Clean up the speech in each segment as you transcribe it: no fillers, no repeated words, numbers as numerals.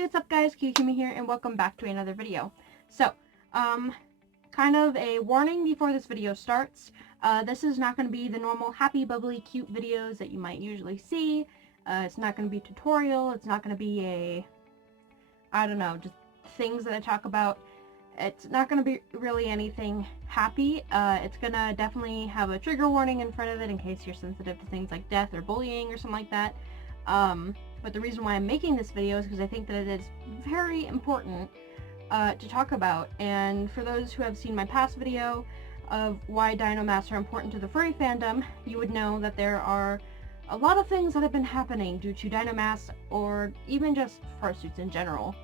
Hey, what's up guys, kiwikumi here, and welcome back to another video. So, kind of a warning before this video starts. This is not going to be the normal happy, bubbly, cute videos that you might usually see. It's not going to be a tutorial, it's not going to be I don't know, just things that I talk about. It's not going to be really anything happy. It's going to definitely have a trigger warning in front of it in case you're sensitive to things like death or bullying or something like that. But the reason why I'm making this video is because I think that it is very important to talk about. And for those who have seen my past video of why dino masks are important to the furry fandom, you would know that there are a lot of things that have been happening due to dino masks or even just fursuits in general.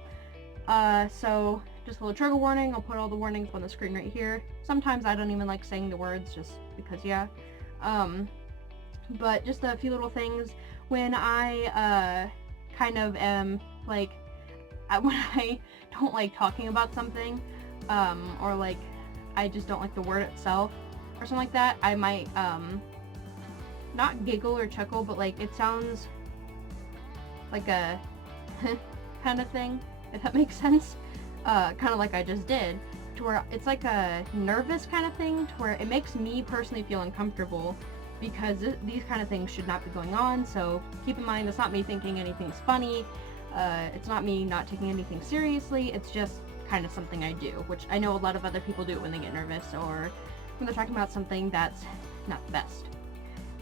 So just a little trigger warning. I'll put all the warnings on the screen right here. Sometimes I don't even like saying the words just because, yeah. But just a few little things. When I kind of am like, when I don't like talking about something, or like I just don't like the word itself or something like that, I might not giggle or chuckle, but like it sounds like a kind of thing, if that makes sense. Kind of like I just did, to where it's like a nervous kind of thing, to where it makes me personally feel uncomfortable, because these kind of things should not be going on. So keep in mind, it's not me thinking anything's funny, it's not me not taking anything seriously, it's just kind of something I do, which I know a lot of other people do when they get nervous or when they're talking about something that's not the best.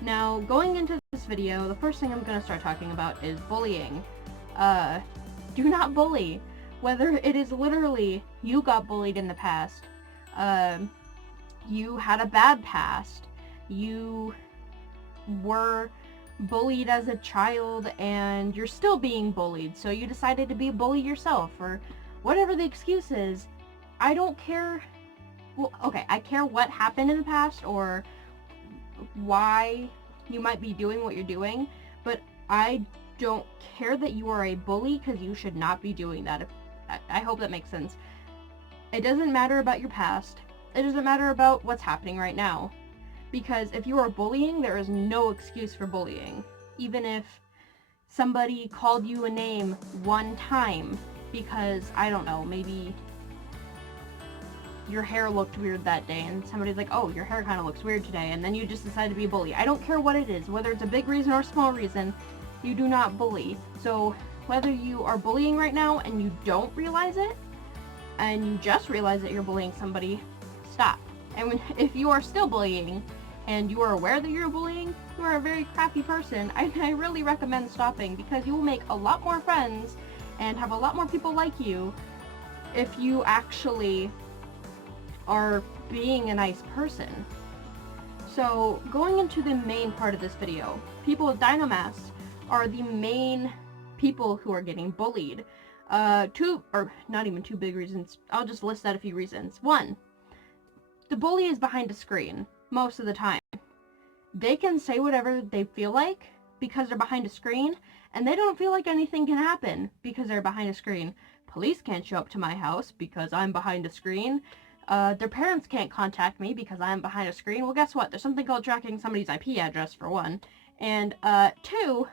Now, going into this video, the first thing I'm going to start talking about is bullying. Do not bully. Whether it is literally you got bullied in the past, you had a bad past, you were bullied as a child and you're still being bullied, so you decided to be a bully yourself, or whatever the excuse is. I don't care. Well, okay, I care what happened in the past or why you might be doing what you're doing, but I don't care that you are a bully, because you should not be doing that. I hope that makes sense. It doesn't matter about your past. It doesn't matter about what's happening right now. Because if you are bullying, there is no excuse for bullying. Even if somebody called you a name one time because, I don't know, maybe your hair looked weird that day and somebody's like, oh, your hair kind of looks weird today, and then you just decide to be a bully. I don't care what it is, whether it's a big reason or a small reason, you do not bully. So whether you are bullying right now and you don't realize it, and you just realize that you're bullying somebody, stop. And if you are still bullying, and you are aware that you're bullying, you are a very crappy person. I really recommend stopping, because you will make a lot more friends and have a lot more people like you if you actually are being a nice person. So going into the main part of this video, people with dino masks are the main people who are getting bullied. Not even two big reasons. I'll just list out a few reasons. One, the bully is behind a screen. Most of the time. They can say whatever they feel like because they're behind a screen, and they don't feel like anything can happen because they're behind a screen. Police can't show up to my house because I'm behind a screen. Their parents can't contact me because I'm behind a screen. Well, guess what? There's something called tracking somebody's IP address, for one. And, two,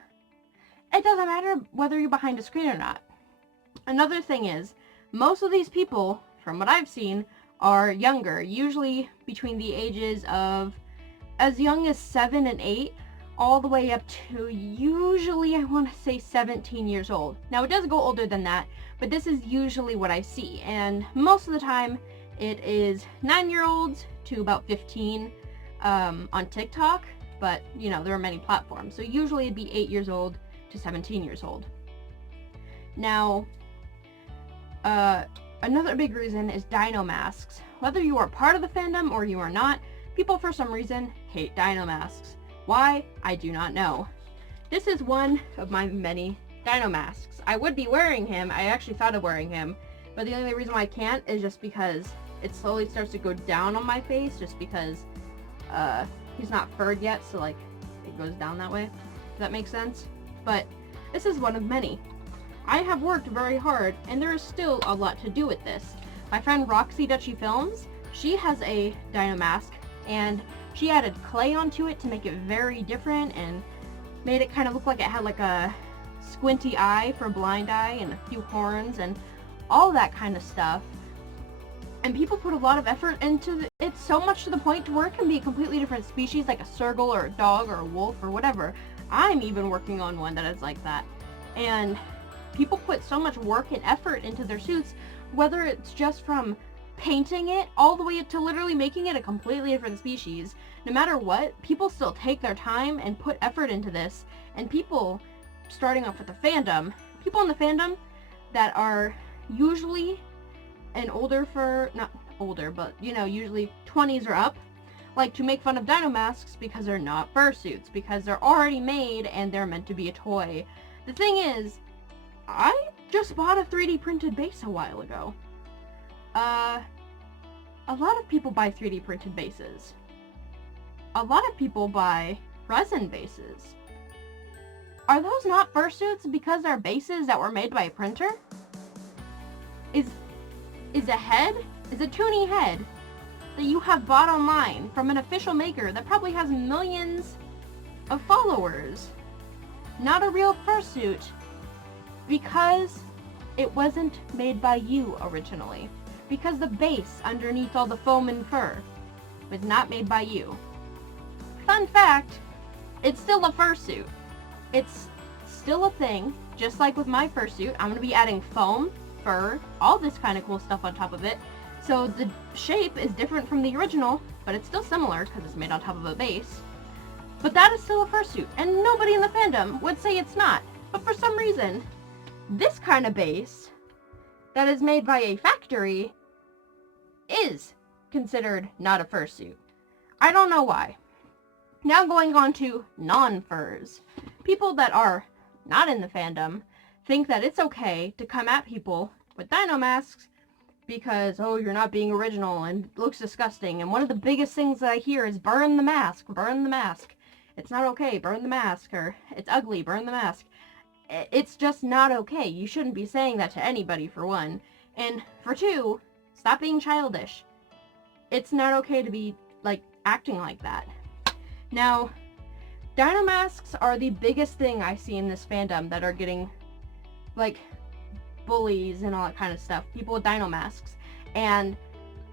it doesn't matter whether you're behind a screen or not. Another thing is, most of these people, from what I've seen, are younger, usually between the ages of as young as 7 and 8, all the way up to usually, I want to say, 17 years old. Now, it does go older than that, but this is usually what I see, and most of the time it is 9-year-olds to about 15 on TikTok, but, you know, there are many platforms, so usually it'd be 8 years old to 17 years old. Now, another big reason is dino masks. Whether you are part of the fandom or you are not, people for some reason hate dino masks. Why? I do not know. This is one of my many dino masks. I would be wearing him. I actually thought of wearing him, but the only reason why I can't is just because it slowly starts to go down on my face, just because he's not furred yet, so like it goes down that way. Does that make sense? But this is one of many. I have worked very hard, and there is still a lot to do with this. My friend Roxy Dutchy Films, she has a dino mask, and she added clay onto it to make it very different, and made it kind of look like it had like a squinty eye for blind eye and a few horns and all that kind of stuff. And people put a lot of effort into it, so much to the point to where it can be a completely different species, like a sergal or a dog or a wolf or whatever. I'm even working on one that is like that. And people put so much work and effort into their suits, whether it's just from painting it all the way to literally making it a completely different species. No matter what, people still take their time and put effort into this. And people, starting off with the fandom, people in the fandom that are usually an older not older, but usually 20s or up, like to make fun of dino masks because they're not fursuits, because they're already made and they're meant to be a toy. The thing is, I just bought a 3D printed base a while ago. A lot of people buy 3D printed bases. A lot of people buy resin bases. Are those not fursuits because they're bases that were made by a printer? Is a toony head that you have bought online from an official maker that probably has millions of followers not a real fursuit because it wasn't made by you originally? Because the base underneath all the foam and fur was not made by you. Fun fact, it's still a fursuit. It's still a thing, just like with my fursuit. I'm going to be adding foam, fur, all this kind of cool stuff on top of it. So the shape is different from the original, but it's still similar because it's made on top of a base. But that is still a fursuit, and nobody in the fandom would say it's not. But for some reason, this kind of base that is made by a factory is considered not a fursuit. I don't know why. Now going on to non-furs. People that are not in the fandom think that it's okay to come at people with dino masks because, oh, you're not being original and it looks disgusting. And one of the biggest things that I hear is burn the mask, burn the mask. It's not okay, burn the mask, or it's ugly, burn the mask. It's just not okay. You shouldn't be saying that to anybody, for one. And for two, stop being childish. It's not okay to be, acting like that. Now, dino masks are the biggest thing I see in this fandom that are getting, bullies and all that kind of stuff. People with dino masks. And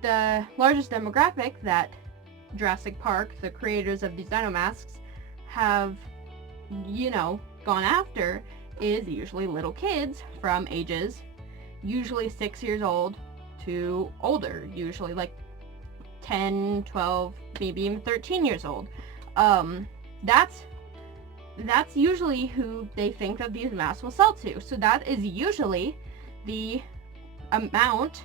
the largest demographic that Jurassic Park, the creators of these dino masks, have, gone after is usually little kids from ages usually 6 years old to older, usually 10, 12, maybe even 13 years old. That's usually who they think that these masks will sell to. So that is usually the amount,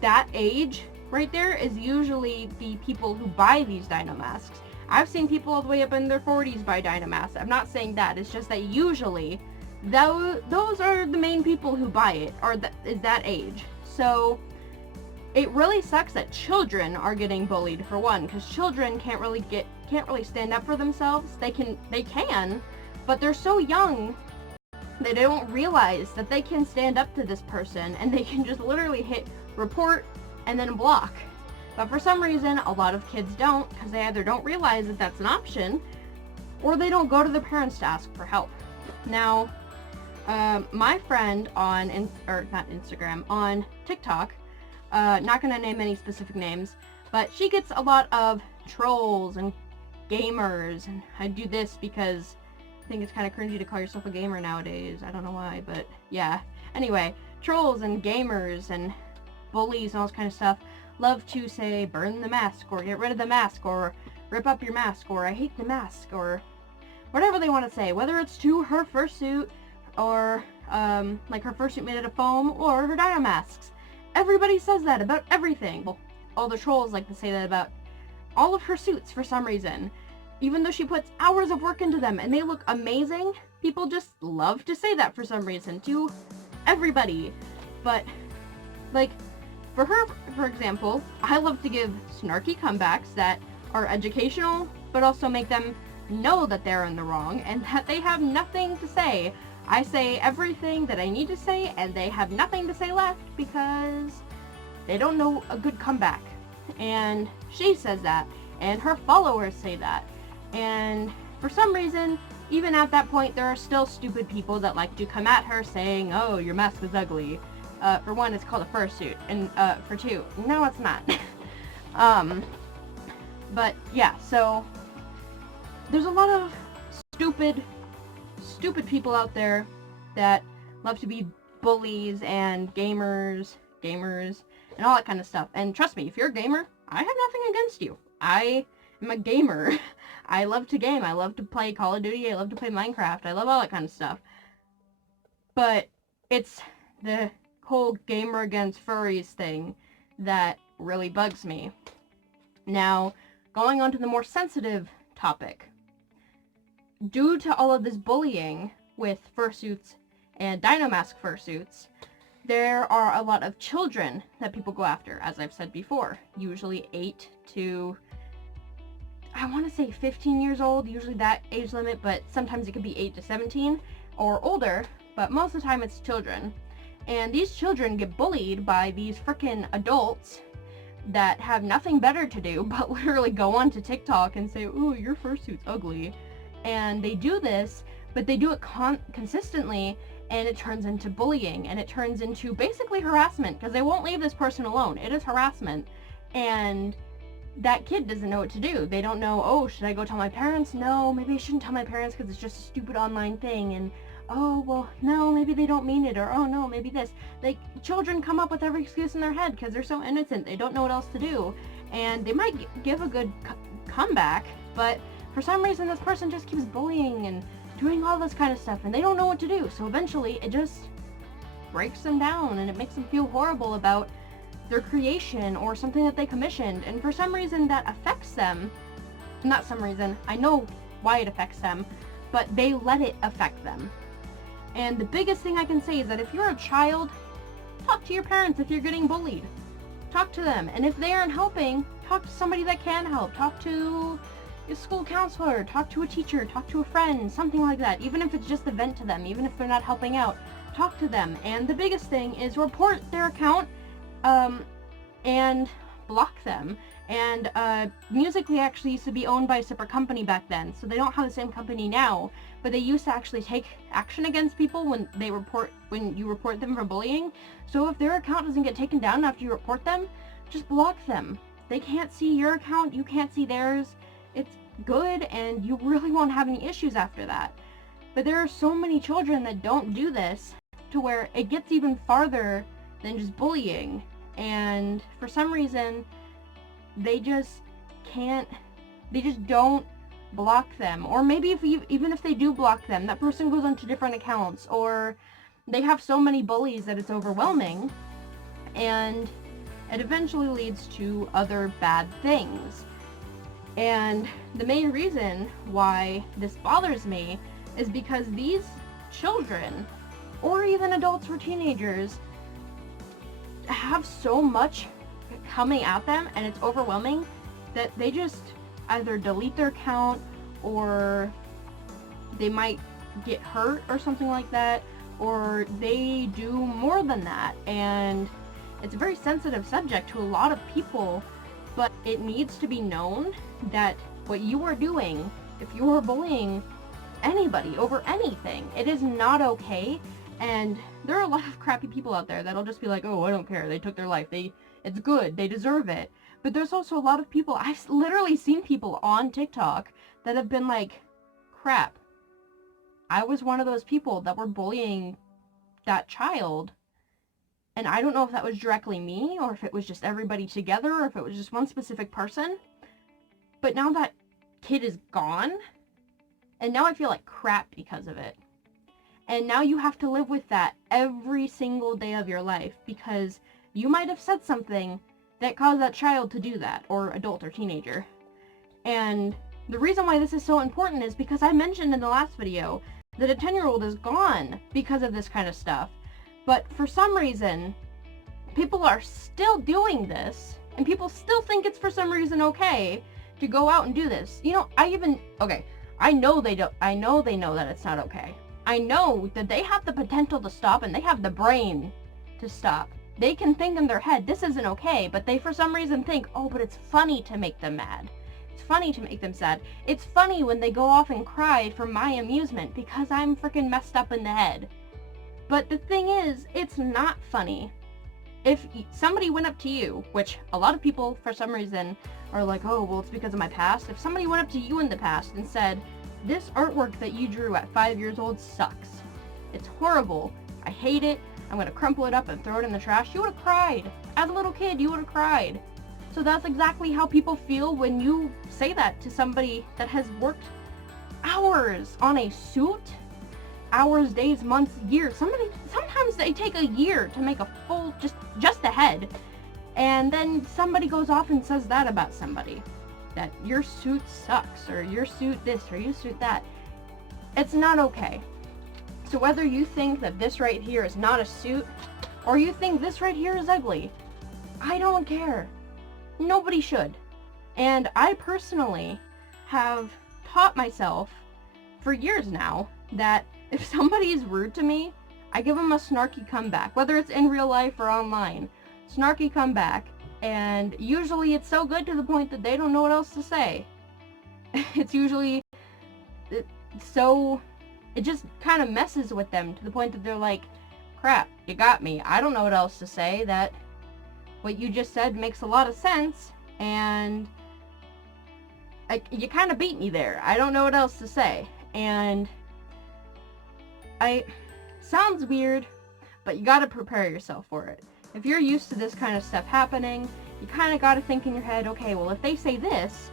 that age right there is usually the people who buy these dino masks. I've seen people all the way up in their 40s buy dino masks. I'm not saying that. It's just that usually those are the main people who buy it, is that age. So it really sucks that children are getting bullied, for one, because children can't really stand up for themselves. They can, but they're so young that they don't realize that they can stand up to this person and they can just literally hit report and then block. But for some reason, a lot of kids don't, because they either don't realize that that's an option, or they don't go to their parents to ask for help. Now, my friend on TikTok, not gonna name any specific names, but she gets a lot of trolls and gamers, and I do this because I think it's kind of cringy to call yourself a gamer nowadays. I don't know why, but yeah. Anyway, trolls and gamers and bullies and all this kind of stuff love to say burn the mask, or get rid of the mask, or rip up your mask, or I hate the mask, or whatever they want to say, whether it's to her fursuit, or her fursuit made out of foam, or her dino masks. Everybody says that about everything. Well, all the trolls like to say that about all of her suits for some reason. Even though she puts hours of work into them and they look amazing, people just love to say that for some reason to everybody. But, for her, for example, I love to give snarky comebacks that are educational, but also make them know that they're in the wrong and that they have nothing to say. I say everything that I need to say, and they have nothing to say left because they don't know a good comeback. And she says that, and her followers say that. And for some reason, even at that point, there are still stupid people that like to come at her saying, oh, your mask is ugly. For one, it's called a fursuit, and for two, no, it's not. But yeah, so there's a lot of stupid people out there that love to be bullies and gamers, and all that kind of stuff. And trust me, if you're a gamer, I have nothing against you. I am a gamer. I love to game. I love to play Call of Duty. I love to play Minecraft. I love all that kind of stuff. But it's the whole gamer against furries thing that really bugs me. Now, going on to the more sensitive topic. Due to all of this bullying with fursuits and Dinomask fursuits, there are a lot of children that people go after, as I've said before. Usually 8 to, I want to say 15 years old, usually that age limit, but sometimes it could be 8 to 17 or older, but most of the time it's children. And these children get bullied by these frickin' adults that have nothing better to do but literally go onto TikTok and say, ooh, your fursuit's ugly. And they do this, but they do it consistently, and it turns into bullying, and it turns into basically harassment, because they won't leave this person alone. It is harassment. And that kid doesn't know what to do. They don't know, oh, should I go tell my parents? No, maybe I shouldn't tell my parents because it's just a stupid online thing. And, oh, well, no, maybe they don't mean it. Or, oh, no, maybe this. Like, children come up with every excuse in their head because they're so innocent. They don't know what else to do. And they might give a good comeback, but for some reason this person just keeps bullying and doing all this kind of stuff, and they don't know what to do. So eventually it just breaks them down, and it makes them feel horrible about their creation or something that they commissioned. And for some reason that affects them. Not some reason, I know why it affects them, but they let it affect them. And the biggest thing I can say is that if you're a child, talk to your parents if you're getting bullied. Talk to them. And if they aren't helping, talk to somebody that can help. Talk to a school counselor, talk to a teacher, talk to a friend, something like that. Even if it's just a vent to them, even if they're not helping out, talk to them. And the biggest thing is report their account and block them. And Musical.ly actually used to be owned by a separate company back then, so they don't have the same company now, but they used to actually take action against people when you report them for bullying. So if their account doesn't get taken down after you report them, just block them. They can't see your account, you can't see theirs. It's good, and you really won't have any issues after that. But there are so many children that don't do this, to where it gets even farther than just bullying. And for some reason, they just don't block them. Or maybe even if they do block them, that person goes onto different accounts, or they have so many bullies that it's overwhelming, and it eventually leads to other bad things. And the main reason why this bothers me is because these children, or even adults or teenagers, have so much coming at them, and it's overwhelming, that they just either delete their account, or they might get hurt or something like that, or they do more than that. And it's a very sensitive subject to a lot of people, but it needs to be known that what you are doing, if you are bullying anybody over anything, it is not okay. And there are a lot of crappy people out there that'll just be like, oh, I don't care, they took their life, it's good, they deserve it. But there's also a lot of people, I've literally seen people on TikTok that have been like, crap, I was one of those people that were bullying that child, and I don't know if that was directly me, or if it was just everybody together, or if it was just one specific person. But now that kid is gone, and now I feel like crap because of it. And now you have to live with that every single day of your life, because you might have said something that caused that child to do that, or adult or teenager. And the reason why this is so important is because I mentioned in the last video that a 10-year-old is gone because of this kind of stuff. But for some reason, people are still doing this, and people still think it's for some reason okay to go out and do this. You know, I know they know that it's not okay. I know that they have the potential to stop, and they have the brain to stop. They can think in their head, this isn't okay, but they for some reason think, oh, but it's funny to make them mad. It's funny to make them sad. It's funny when they go off and cry for my amusement because I'm freaking messed up in the head. But the thing is, it's not funny. If somebody went up to you, which a lot of people for some reason are like, oh, well, it's because of my past. If somebody went up to you in the past and said, this artwork that you drew at 5 years old sucks. It's horrible. I hate it. I'm going to crumple it up and throw it in the trash. You would have cried. As a little kid, you would have cried. So that's exactly how people feel when you say that to somebody that has worked hours on a suit. Hours, days, months, years. Sometimes they take a year to make a full, just the head. And then somebody goes off and says that about somebody. That your suit sucks, or your suit this, or your suit that. It's not okay. So whether you think that this right here is not a suit, or you think this right here is ugly, I don't care. Nobody should. And I personally have taught myself for years now that if somebody is rude to me, I give them a snarky comeback, whether it's in real life or online. Snarky comeback, and usually it's so good to the point that they don't know what else to say. It's usually so, it just kind of messes with them to the point that they're like, crap, you got me. I don't know what else to say. That what you just said makes a lot of sense, and you kind of beat me there. I don't know what else to say. And sounds weird, but you gotta prepare yourself for it. If you're used to this kind of stuff happening, you kind of gotta think in your head, okay, well, if they say this,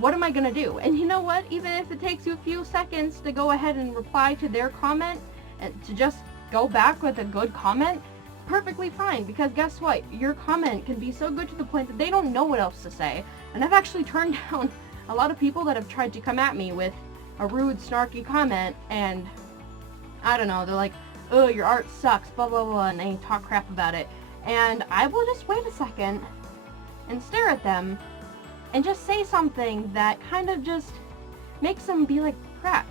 what am I gonna do? And you know what? Even if it takes you a few seconds to go ahead and reply to their comment, and to just go back with a good comment, perfectly fine, because guess what? Your comment can be so good to the point that they don't know what else to say. And I've actually turned down a lot of people that have tried to come at me with a rude, snarky comment, and I don't know, they're like, oh, your art sucks, blah, blah, blah, and they talk crap about it. And I will just wait a second and stare at them and just say something that kind of just makes them be like, crap,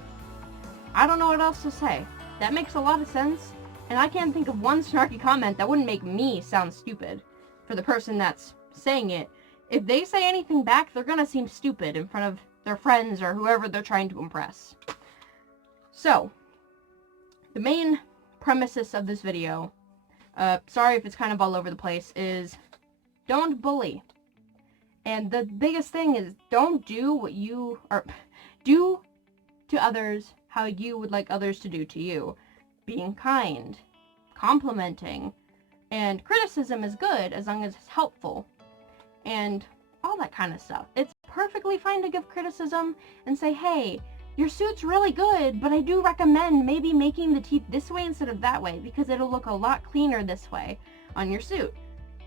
I don't know what else to say. That makes a lot of sense, and I can't think of one snarky comment that wouldn't make me sound stupid for the person that's saying it. If they say anything back, they're gonna seem stupid in front of their friends or whoever they're trying to impress. So, the main premises of this video, sorry if it's kind of all over the place, is don't bully. And the biggest thing is don't do what you do to others how you would like others to do to you. Being kind, complimenting, and criticism is good as long as it's helpful, and all that kind of stuff. It's perfectly fine to give criticism and say, hey, your suit's really good, but I do recommend maybe making the teeth this way instead of that way, because it'll look a lot cleaner this way on your suit.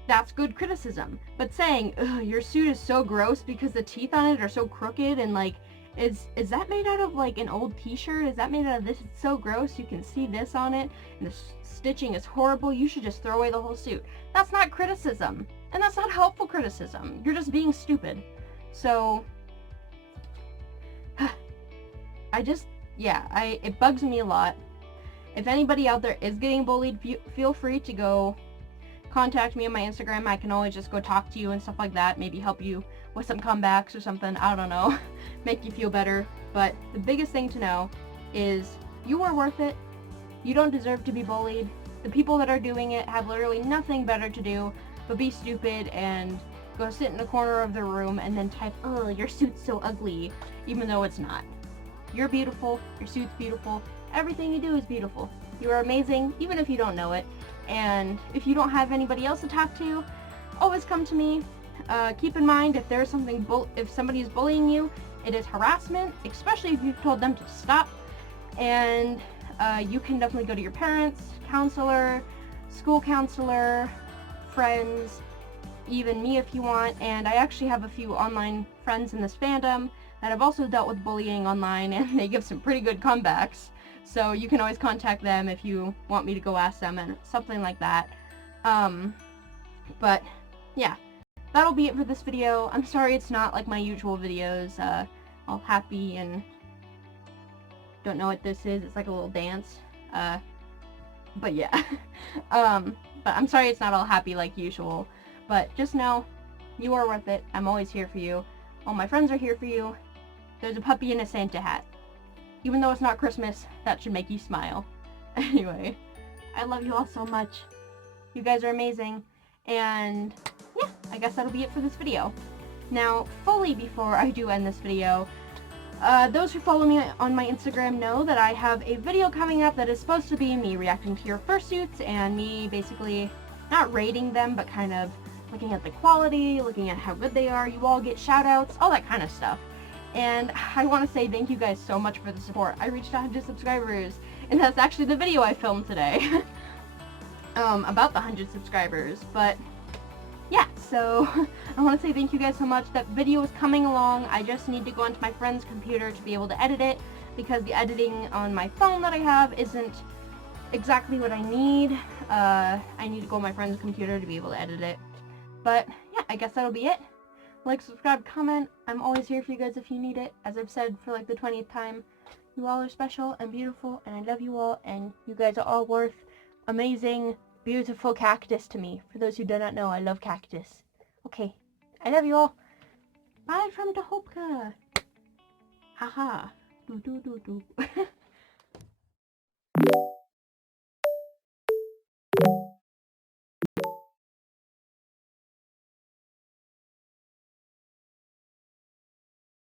That's good criticism. But saying, ugh, your suit is so gross because the teeth on it are so crooked, and like, is that made out of like an old t-shirt? Is that made out of this? It's so gross, you can see this on it, and the stitching is horrible, you should just throw away the whole suit. That's not criticism, and that's not helpful criticism. You're just being stupid. So, it bugs me a lot. If anybody out there is getting bullied, feel free to go contact me on my Instagram. I can always just go talk to you and stuff like that, maybe help you with some comebacks or something, I don't know, make you feel better. But the biggest thing to know is you are worth it. You don't deserve to be bullied. The people that are doing it have literally nothing better to do but be stupid and go sit in a corner of their room and then type, oh, your suit's so ugly, even though it's not. You're beautiful, your suit's beautiful, everything you do is beautiful. You are amazing, even if you don't know it. And if you don't have anybody else to talk to, always come to me. Keep in mind, if there's something, if somebody is bullying you, it is harassment, especially if you've told them to stop. And you can definitely go to your parents, counselor, school counselor, friends, even me if you want. And I actually have a few online friends in this fandom that have also dealt with bullying online, and they give some pretty good comebacks. So you can always contact them if you want me to go ask them and something like that. But yeah, that'll be it for this video. I'm sorry it's not like my usual videos, all happy and don't know what this is. It's like a little dance. But yeah. But I'm sorry it's not all happy like usual. But just know, you are worth it. I'm always here for you. All my friends are here for you. There's a puppy in a Santa hat. Even though it's not Christmas, that should make you smile. Anyway, I love you all so much. You guys are amazing. And yeah, I guess that'll be it for this video. Now, fully before I do end this video, those who follow me on my Instagram know that I have a video coming up that is supposed to be me reacting to your fursuits and me basically not rating them, but kind of looking at the quality, looking at how good they are. You all get shout outs, all that kind of stuff. And I want to say thank you guys so much for the support. I reached 100 subscribers, and that's actually the video I filmed today. About the 100 subscribers, but yeah, so I want to say thank you guys so much. That video is coming along. I just need to go onto my friend's computer to be able to edit it, because the editing on my phone that I have isn't exactly what I need. I need to go on my friend's computer to be able to edit it. But yeah, I guess that'll be it. Like, subscribe, comment. I'm always here for you guys if you need it. As I've said for like the 20th time, you all are special and beautiful, and I love you all, and you guys are all worth amazing, beautiful cactus to me. For those who do not know, I love cactus. Okay, I love you all. Bye from Tahopka. Haha. Do do do do.